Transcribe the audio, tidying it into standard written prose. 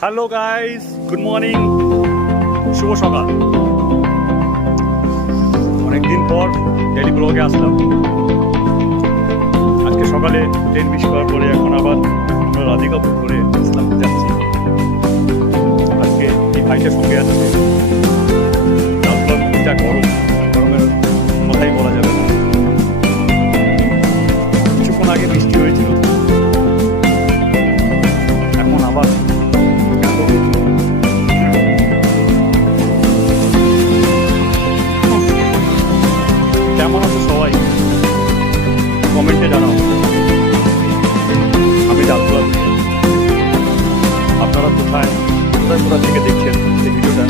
Hello guys, good morning, শুভ সকাল। অনেকদিন পর ডেলি ব্লগে আসলাম। আজকে সকালে ট্রেন মিস করার পরে এখন আবার আমরা রাধিকাপুর করে ইসলামপুর যাচ্ছি। আজকে এই ভাইটার সঙ্গে আছে। যা গরম, গরমের কথাই বলা যাবে না। কিছুক্ষণ আগে বৃষ্টি হয়েছিল, এখন আবার কেমন আছে সবাই কমেন্টে জানাও। আমি ডাক্তার, আপনারা কোথায় কোথা থেকে দেখছেন এই ভিডিওটা